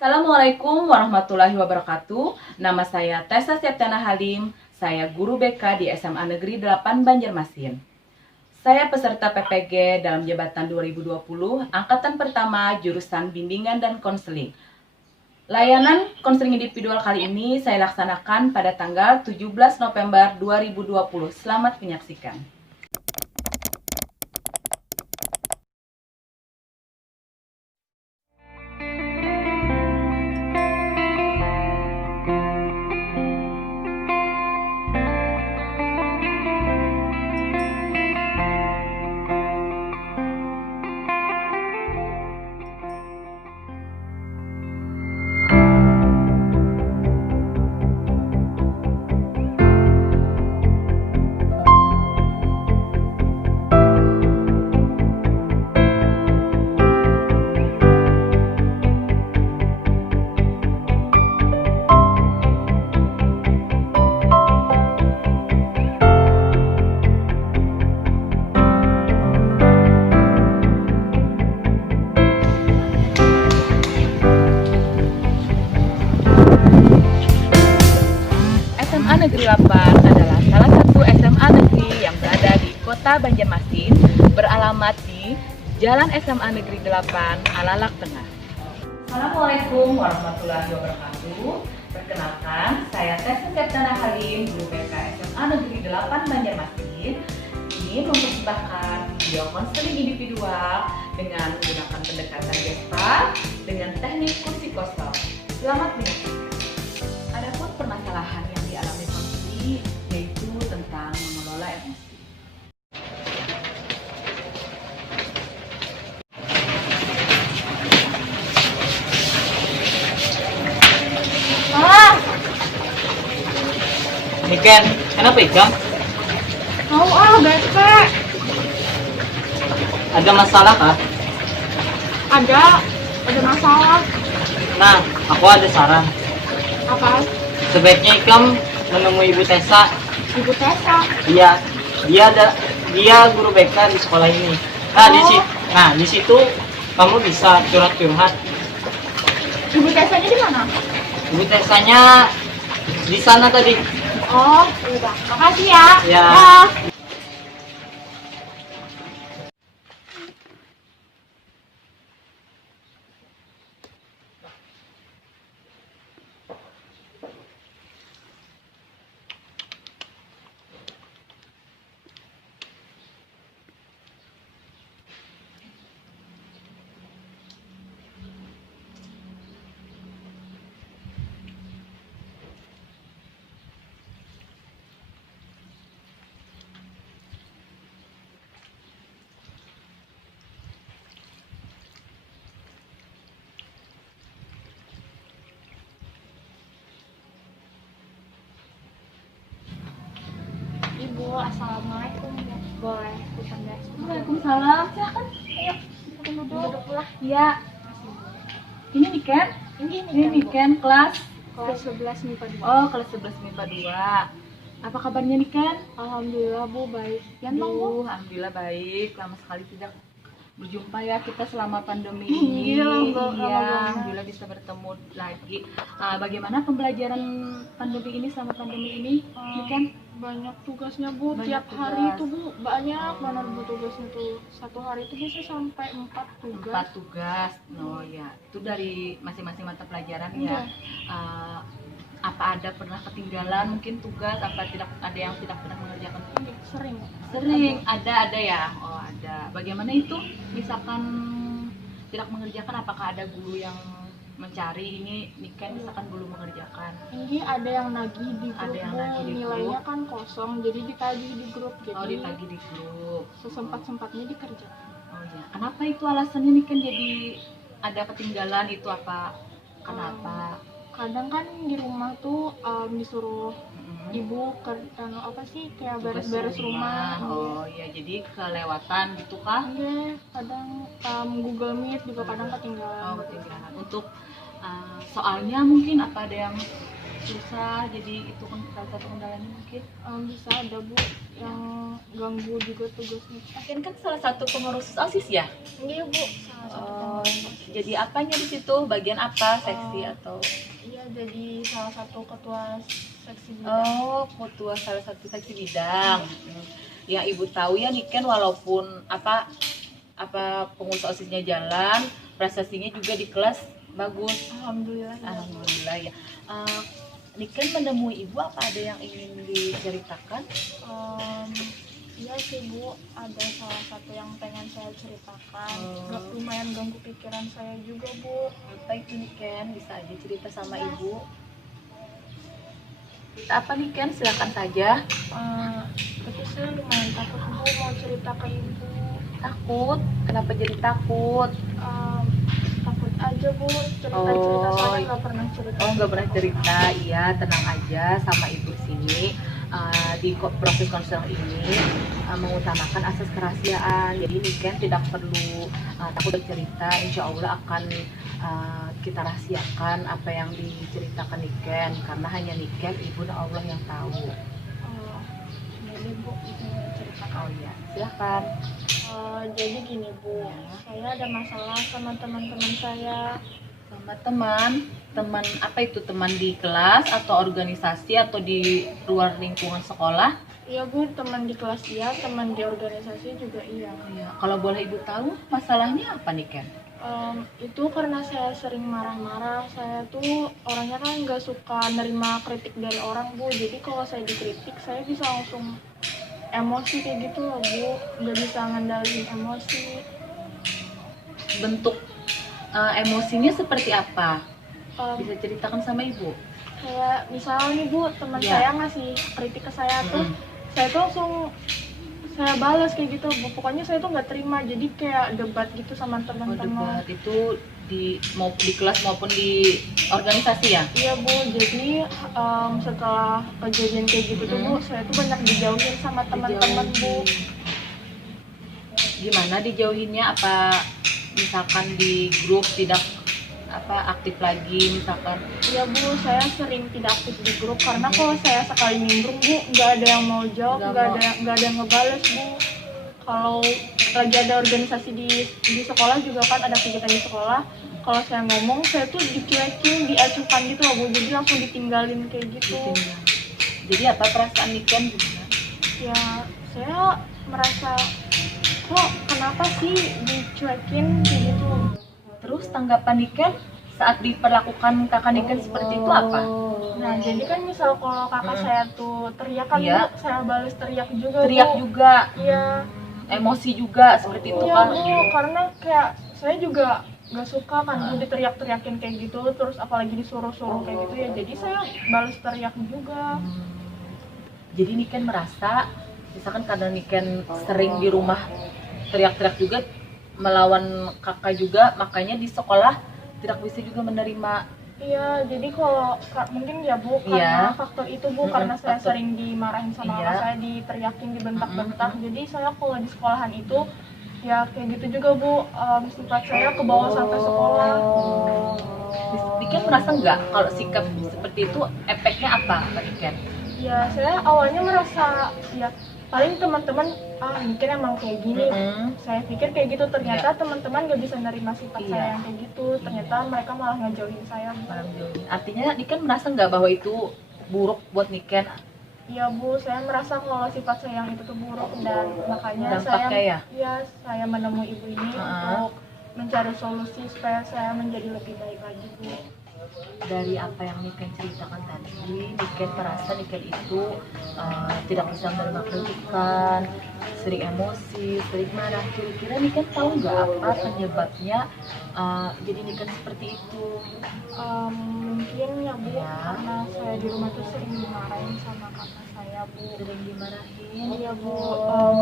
Assalamualaikum warahmatullahi wabarakatuh. Nama saya Tessa Septiana Halim. Saya guru BK di SMA Negeri 8 Banjarmasin. Saya peserta PPG dalam jabatan 2020, angkatan pertama jurusan bimbingan dan konseling. Layanan konseling individual kali ini saya laksanakan pada tanggal 17 November 2020. Selamat menyaksikan. SMA Negeri 8 adalah salah satu SMA negeri yang berada di Kota Banjarmasin, beralamat di Jalan SMA Negeri 8, Alalak Tengah. Assalamualaikum warahmatullahi wabarakatuh. Perkenalkan, saya Tessa Septiana Halim, guru BK SMA Negeri 8 Banjarmasin. Ini mempersembahkan video konseling individual dengan menggunakan pendekatan gestal dengan teknik kursi kosong. Selamat menyaksikan. Adapun permasalahan yang dialami konseling yaitu tentang mengelola emosi. Niken, kenapa ikam? Mau bete. Ada masalah kah? Ada masalah. Nah, aku ada saran. Apa? Sebaiknya ikam menemui Ibu Tessa. Ibu Tessa. Iya, dia guru BK di sekolah ini. Di situ kamu bisa curhat-curhat. Ibu Tessanya di mana? Ibu Tessanya di sana tadi. Oh, udah. Makasih ya. Ya. Dah. Ibu, assalamualaikum. Boleh bercanda? Waalaikumsalam. Silahkan. Ayo, silakan duduk lah. Ya. Ini Niken? Ini Niken kelas Kelas 11 MIPA 2. Oh, kelas 11 MIPA 2. Apa kabarnya Niken? Alhamdulillah Bu, baik. Yang Bu? Alhamdulillah baik. Lama sekali tidak berjumpa ya kita selama pandemi ini. Iya, lama Iya, banget. alhamdulillah bisa bertemu lagi. Bagaimana pembelajaran pandemi ini selama pandemi ini, Niken? Banyak tugasnya Bu, Banyak tiap tugas. hari itu Bu, banyak banget Bu tugasnya tuh. Satu hari itu bisa sampai 4 tugas. 4 tugas. Oh ya, itu dari masing-masing mata pelajaran Iya. ya. Apa ada pernah ketinggalan mungkin tugas, apa tidak ada yang tidak pernah mengerjakan? Iya, sering. Sering ada ya. Oh, ada. Bagaimana itu? Misalkan tidak mengerjakan, apakah ada guru yang mencari ini Niken misalkan belum mengerjakan? Ini ada yang nagih di grup Ada yang Bu, nagih di nilainya grup. kan kosong, jadi ditagih di grup. Jadi Oh, ditagih di grup. sesempat-sempatnya dikerjakan. Oh ya. Kenapa itu alasannya Niken jadi ada ketinggalan itu apa? Kenapa? Kadang kan di rumah tuh disuruh Mm-mm. ibu apa sih kayak Tugas beres-beres rumah. Oh ya, jadi kelewatan gitu kah? Iya, kadang Google Meet juga kadang ketinggalan. Oh, ketinggalan. Untuk soalnya mungkin apa ada yang susah, jadi itu kan salah satu kendalanya mungkin. Bisa ada Bu yang ganggu juga tugasnya. Kalian kan salah satu pengurus OSIS ya? Iya Bu, salah satu pengurus. Jadi apanya di situ? Bagian apa? Seksi atau? Iya, jadi salah satu ketua seksi bidang. Oh, ketua salah satu seksi bidang. Yang ibu tahu ya Niken, walaupun apa pengurus OSISnya jalan, prestasinya juga di kelas bagus. Alhamdulillah. Ya. Alhamdulillah ya. Niken menemui ibu, apa ada yang ingin diceritakan? Iya sih Bu, ada salah satu yang pengen saya ceritakan. Lumayan ganggu pikiran saya juga Bu. Apa itu Niken? Bisa aja cerita sama ibu. Cerita apa Niken? Silakan saja. Tapi saya lumayan takut Bu mau cerita ke ibu. Takut? Kenapa jadi takut? Takut aja Bu, cerita-cerita saya Oh. nggak pernah cerita. Oh, nggak pernah cerita. Iya, tenang aja, sama ibu sini. Di proses konseling ini mengutamakan asas kerahasiaan. Jadi Niken tidak perlu takut bercerita. Insya Allah akan kita rahasiakan apa yang diceritakan Niken, karena hanya Niken, ibu dan Allah yang tahu. Jadi Bu, izin ceritakan. Oh iya, silahkan. Jadi gini Bu, saya ada masalah sama teman-teman saya. Sama teman apa itu? Teman di kelas atau organisasi atau di luar lingkungan sekolah? Iya Bu, teman di kelas iya, teman di organisasi juga iya. Iya. Kalau boleh ibu tahu masalahnya apa nih Ken? Itu karena saya sering marah-marah. Saya tuh orangnya kan nggak suka nerima kritik dari orang Bu. Jadi kalau saya dikritik, saya bisa langsung emosi kayak gitu loh Bu. Nggak bisa ngendaliin emosi. Bentuk emosinya seperti apa? Bisa Em, ceritakan sama ibu? Kayak misalnya nih Bu, teman Iya. saya ngasih kritik ke saya tuh, saya tuh langsung saya balas kayak gitu Bu. Pokoknya saya tuh nggak terima, jadi kayak debat gitu sama Oh, teman-teman. debat itu mau di kelas maupun di organisasi ya? Iya Bu, jadi setelah kejadian kayak gitu tuh Bu, saya tuh banyak dijauhin sama teman-teman Bu. Gimana dijauhinnya? Apa misalkan di grup tidak aktif lagi misalkan? Iya Bu, saya sering tidak aktif di grup karena kalau saya sekali nimbrung Bu, nggak ada yang mau jawab, nggak ada yang ngebales Bu. Kalau lagi ada organisasi di sekolah juga kan ada kegiatan di sekolah, kalau saya ngomong saya tuh dicuekin, diacuhkan gitu loh Bu, jadi langsung ditinggalin kayak gitu. Jadi apa perasaan Niken gimana? Ya saya merasa kok kenapa sih dicuekin kayak gitu. Terus tanggapan Niken saat diperlakukan kakak Niken seperti itu apa? Nah jadi kan misal kalau kakak saya tuh teriak kan Iya. Bu, saya balas teriak juga Teriak Bu. juga, Iya. emosi juga seperti itu Iya kan? Bu, karena kayak saya juga nggak suka kan Bu diteriak-teriakin kayak gitu, terus apalagi disuruh-suruh kayak gitu ya, jadi saya balas teriak juga. Jadi Niken merasa, misalkan karena Niken sering di rumah teriak-teriak juga melawan kakak juga, makanya di sekolah tidak bisa juga menerima. Iya, jadi kalau mungkin ya Bu, karena Iya. faktor itu Bu, karena saya faktor. sering dimarahin sama Iya. kakak saya, diteriakin, dibentak-bentak, jadi saya kalau di sekolahan itu ya kayak gitu juga Bu, sifat saya ke bawah sampai sekolah. Niken merasa nggak kalau sikap seperti itu efeknya apa Kak Niken? Ya saya awalnya merasa ya paling teman-teman mungkin emang kayak gini. Saya pikir kayak gitu, ternyata teman-teman gak bisa nerima sifat Iya. saya yang kayak gitu, ternyata mereka malah ngejauhin saya Bu. Artinya Niken merasa nggak bahwa itu buruk buat Niken? Iya Bu, saya merasa kalau sifat saya yang itu tuh buruk, dan makanya Dampaknya saya menemui ibu ini untuk mencari solusi supaya saya menjadi lebih baik lagi Bu. Dari apa yang Niken ceritakan tadi, Niken merasa Niken itu tidak bisa menerima kritikan, sering emosi, sering marah. Kira-kira Niken tahu nggak apa penyebabnya jadi Niken seperti itu? Mungkin ya Bu, Ya. karena saya di rumah tuh sering dimarahin sama kakak saya Bu. Sering dimarahin. Iya Bu,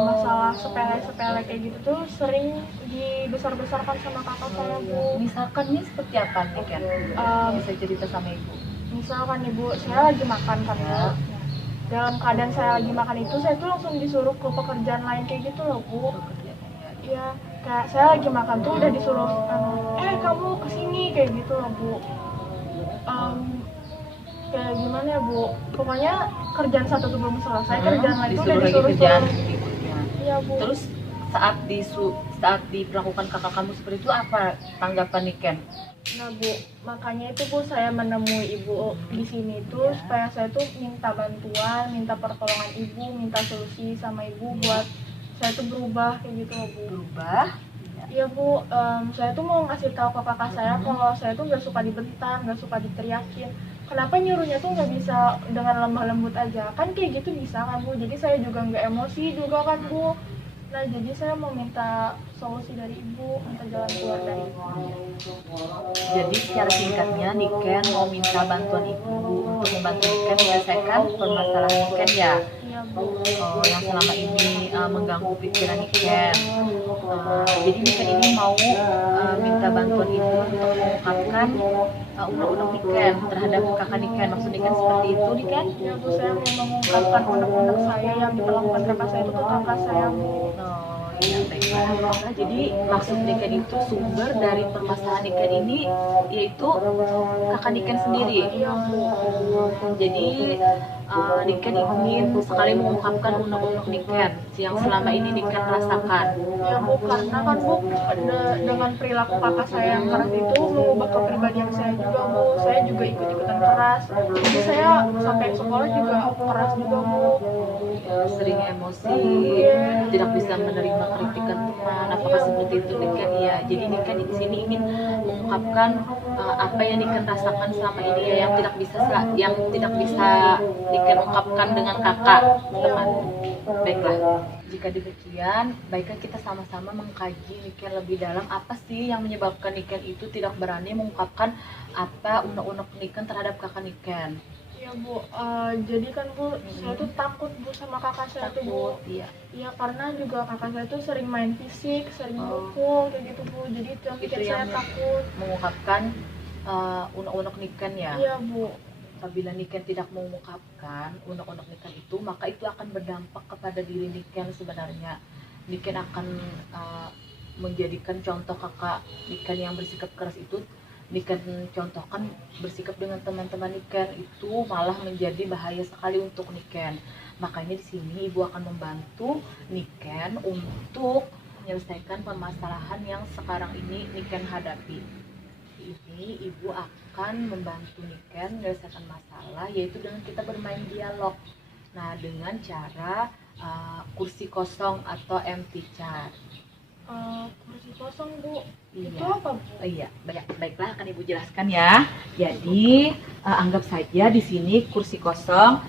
masalah sepele-sepele kayak gitu tuh sering dibesar-besarkan sama kakak saya Bu. Misalkan ini seperti apa Niken? Bisa cerita sama ibu? Misalkan ibu, saya lagi makan kan Bu. Nah, dalam keadaan saya lagi makan itu, saya tuh langsung disuruh ke pekerjaan lain kayak gitu loh Bu. Iya, kayak saya lagi makan tuh udah disuruh, kamu kesini kayak gitu loh Bu. kayak gimana ya Bu, pokoknya kerjaan satu tuh belum selesai, kerjaan lain tuh udah disuruh lagi disuruh kerjaan suruh. berikutnya. Iya Bu. Terus saat diperlakukan kakak kamu seperti itu, apa tanggapan Niken? Nah Bu, makanya itu Bu saya menemui Ibu di sini tuh supaya saya tuh minta bantuan, minta pertolongan Ibu, minta solusi sama Ibu buat saya tuh berubah kayak gitu loh Bu. Berubah? Iya Bu, saya tuh mau ngasih tahu ke kakak saya kalau saya tuh nggak suka dibentak, nggak suka diteriakin. Kenapa nyuruhnya tuh nggak bisa dengan lemah lembut aja? Kan kayak gitu bisa kan Bu, jadi saya juga nggak emosi juga kan Bu. Nah jadi saya mau minta solusi dari Ibu, minta jalan keluar dari Ibu. Jadi secara singkatnya Niken mau minta bantuan ibu untuk membantu Niken menyelesaikan permasalahan Niken ya. Iya Bu. Yang selama ini mengganggu pikiran Niken. Jadi Niken ini mau minta bantuan ibu untuk mengungkapkan unek-unek Niken terhadap kakak Niken. Maksud Niken seperti itu Niken? Ya Bu, saya mau mengungkapkan unek-unek saya yang diperlakukan kakak saya itu ke kakak saya Bu. Iya, baiklah. Jadi maksud Niken itu sumber dari permasalahan Niken ini yaitu kakak Niken sendiri. Iya Bu. Jadi Niken ingin sekali mengungkapkan unek-unek Niken yang selama ini Niken rasakan. Ya Bu, karena kan Bu dengan perilaku kakak saya yang keras itu mengubah kepribadian saya juga Bu. Saya juga ikut-ikutan keras. Jadi saya sampai sekolah juga keras juga Bu. Sering emosi, tidak bisa menerima kritikan teman. Apakah seperti itu Niken? Ya, jadi Niken di sini ingin mengungkapkan apa yang Niken rasakan selama ini ya, yang tidak bisa Niken ungkapkan dengan kakak teman. Baiklah, jika demikian, baiklah kita sama-sama mengkaji Niken lebih dalam apa sih yang menyebabkan Niken itu tidak berani mengungkapkan apa unek-unek Niken terhadap kakak Niken. Iya Bu, jadi kan Bu, saya tuh takut Bu sama kakak saya tuh Bu. Iya. Iya, karena juga kakak saya tuh sering main fisik, sering mukul kayak gitu Bu. Jadi itu yang bikin saya takut. Mengungkapkan unek-unek Niken ya. Iya Bu. Apabila Niken tidak mengungkapkan unek-unek Niken itu, maka itu akan berdampak kepada diri Niken sebenarnya. Niken akan menjadikan contoh kakak Niken yang bersikap keras itu, Niken contohkan bersikap dengan teman-teman Niken, itu malah menjadi bahaya sekali untuk Niken. Makanya di sini ibu akan membantu Niken untuk menyelesaikan permasalahan yang sekarang ini Niken hadapi. Ini ibu akan membantu Niken menyelesaikan masalah, yaitu dengan kita bermain dialog. Nah, dengan cara kursi kosong atau empty chat. Kursi kosong Bu. Iya. Itu apa Bu? Iya, baiklah akan ibu jelaskan ya. Jadi anggap saja di sini kursi kosong.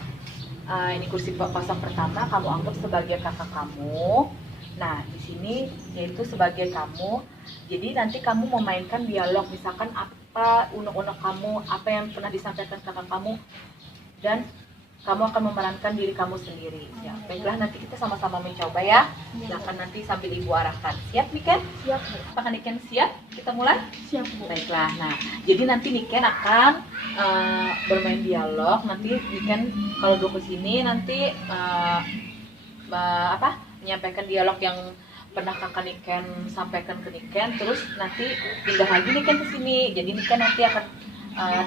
Ini kursi kosong pertama kamu anggap sebagai kakak kamu. Nah, di sini yaitu sebagai kamu. Jadi nanti kamu memainkan dialog, misalkan apa unek-unek kamu, apa yang pernah disampaikan kakak kamu, dan kamu akan memerankan diri kamu sendiri. Ya, baiklah nanti kita sama-sama mencoba ya. Silakan nanti sambil ibu arahkan. Siap Niken? Siap Bu. Apakah Niken siap? Kita mulai? Siap Bu. Baiklah. Nah, jadi nanti Niken akan bermain dialog. Nanti Niken kalau duduk ke sini nanti menyampaikan dialog yang pernah kakak Niken sampaikan ke Niken. Terus nanti pindah lagi Niken ke sini. Jadi Niken nanti akan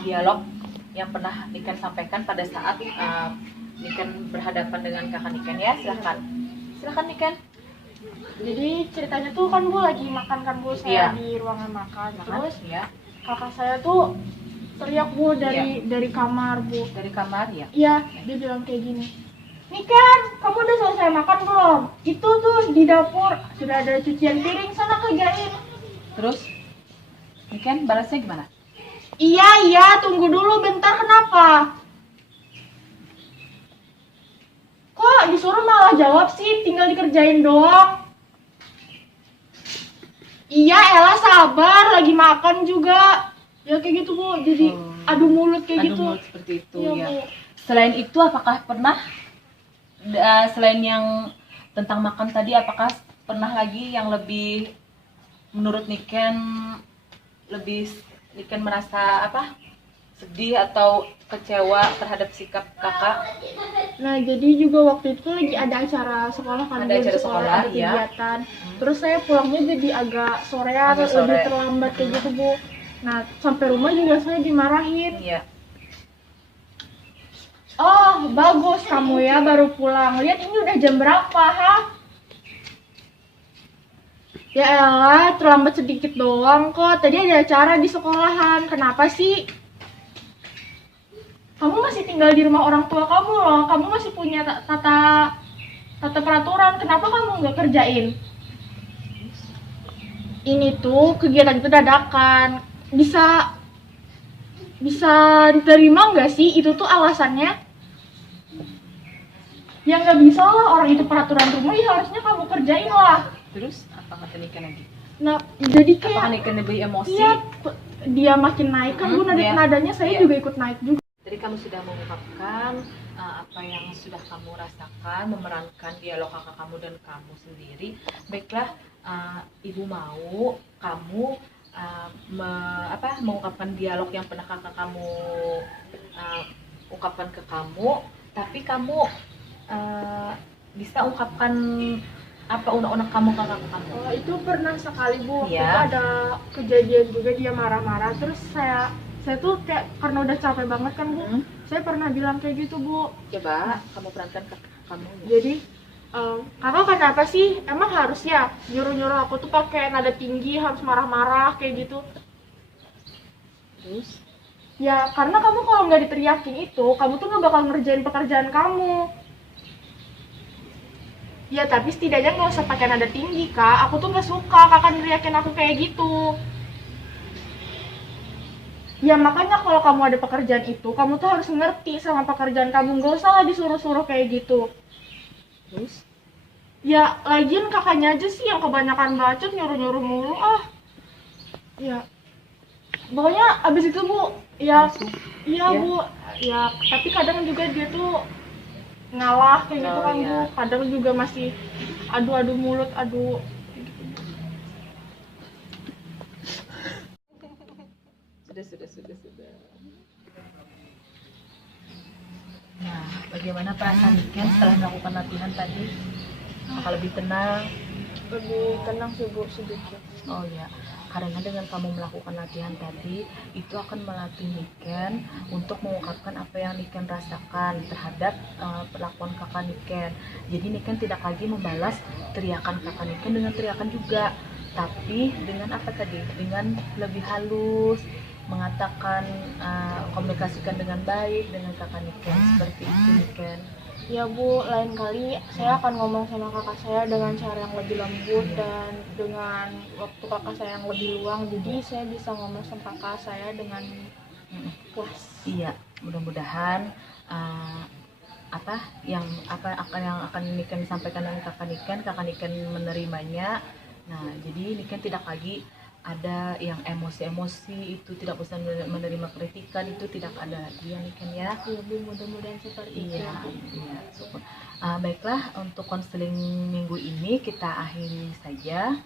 dialog yang pernah Niken sampaikan pada saat Niken berhadapan dengan kakak Niken ya. Silakan Niken. Jadi ceritanya tuh kan Bu lagi makan kan Bu, Iya. saya di ruangan makan. Terus ya, kakak saya tuh teriak Bu dari kamar Bu. dari kamar ya. Iya, dia bilang kayak gini. Niken, kamu udah selesai makan belum? Itu tuh di dapur sudah ada cucian piring, sana kerjain. Terus Niken balasnya gimana? Iya, tunggu dulu bentar, kenapa? Kok disuruh malah jawab sih, tinggal dikerjain doang. Iya, Ella sabar, lagi makan juga. Ya kayak gitu Bu, jadi adu mulut kayak gitu. Mulut seperti itu Iya, ya. Bu. Selain itu apakah pernah selain yang tentang makan tadi, apakah pernah lagi yang lebih menurut Niken Niken merasa sedih atau kecewa terhadap sikap kakak? Nah, jadi juga waktu itu lagi ada acara sekolah kan, Ada acara sekolah, ada iya. kegiatan. Terus saya pulangnya jadi agak sorean, Agak sore. lebih terlambat kayak gitu Bu. Nah, sampai rumah juga saya dimarahin. Iya. Oh, bagus kamu ya baru pulang. Lihat ini udah jam berapa, ha? Ya elah, terlambat sedikit doang kok. Tadi ada acara di sekolahan. Kenapa sih? Kamu masih tinggal di rumah orang tua kamu loh. Kamu masih punya tata peraturan. Kenapa kamu nggak kerjain? Ini tuh kegiatan itu dadakan. Bisa diterima nggak sih? Itu tuh alasannya. Ya nggak bisa lah, orang itu peraturan rumah ya harusnya kamu kerjain lah. Terus apa kata Niken lagi? Nah, jadi Apakah kayak Niken lebih emosi? iya, dia makin naik kan, Bu, iya. nadanya saya Iya. juga ikut naik juga. Tadi kamu sudah mengungkapkan apa yang sudah kamu rasakan, memerankan dialog kakak kamu dan kamu sendiri. Baiklah, ibu mau kamu mengungkapkan dialog yang pernah kakak kamu ungkapkan ke kamu, tapi kamu bisa ungkapkan apa unek-unek kamu ke kakak kamu. Itu pernah sekali, Bu. Iya. Itu ada kejadian juga dia marah-marah. Terus saya tuh kayak karena udah capek banget kan, Bu. Saya pernah bilang kayak gitu, Bu. Coba kamu perankan ke kamu. Jadi kakak kenapa sih? Emang harus ya nyuruh-nyuruh aku tuh pakai nada tinggi, harus marah-marah kayak gitu? Terus? Ya karena kamu kalau nggak diteriakin itu, kamu tuh nggak bakal ngerjain pekerjaan kamu. Ya tapi setidaknya nggak usah pakai nada tinggi, Kak. Aku tuh nggak suka kakak neriakin aku kayak gitu. Ya makanya kalau kamu ada pekerjaan itu, kamu tuh harus ngerti sama pekerjaan kamu. Nggak usah lah disuruh-suruh kayak gitu. Terus? Ya lagian kakaknya aja sih yang kebanyakan bacot, nyuruh-nyuruh mulu. Ya pokoknya abis itu, Bu, ya iya, Ya. Bu, ya tapi kadang juga dia tuh ngalah kayak gitu Oh, kan, iya. Bu. Kadang juga masih adu-adu mulut, Sudah. Nah, bagaimana perasaan Niken setelah melakukan latihan tadi? Apakah lebih tenang? lebih tenang sih, Bu, sedikit. Oh ya, karena dengan kamu melakukan latihan tadi, itu akan melatih Niken untuk mengungkapkan apa yang Niken rasakan terhadap perlakuan kakak Niken. Jadi Niken tidak lagi membalas teriakan kakak Niken dengan teriakan juga, tapi dengan apa tadi? Dengan lebih halus, mengatakan komunikasikan dengan baik dengan kakak Niken, seperti itu Niken. Ya, Bu, lain kali saya akan ngomong sama kakak saya dengan cara yang lebih lembut dan dengan waktu kakak saya yang lebih luang, jadi saya bisa ngomong sama kakak saya dengan puas. Iya, mudah-mudahan apa yang akan Niken sampaikan dengan kakak Niken menerimanya. Nah, jadi Niken tidak lagi ada yang emosi-emosi, itu tidak bisa menerima kritikan, itu tidak ada lagi ya Niken ya. Lebih mudah-mudahan seperti itu. Iya, syukur. Baiklah, untuk konseling minggu ini kita akhiri saja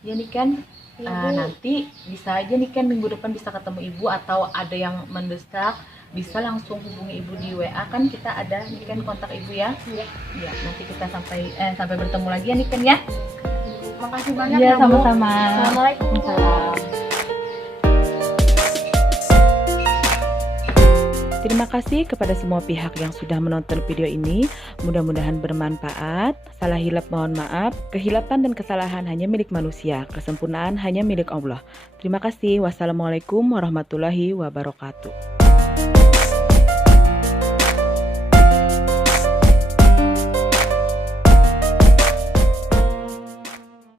ya Niken. Iya, Bu. Nanti bisa aja Niken minggu depan bisa ketemu ibu, atau ada yang mendesak bisa langsung hubungi ibu di WA, kan kita ada Niken kontak ibu ya. Iya. Iya, nanti kita sampai bertemu lagi ya Niken ya. Makasih banyak Iya, ya, Bu. sama-sama. Assalamualaikum. Salam. Terima kasih kepada semua pihak yang sudah menonton video ini. Mudah-mudahan bermanfaat. Salah hilap mohon maaf. Kehilapan dan kesalahan hanya milik manusia. Kesempurnaan hanya milik Allah. Terima kasih. Wassalamualaikum warahmatullahi wabarakatuh.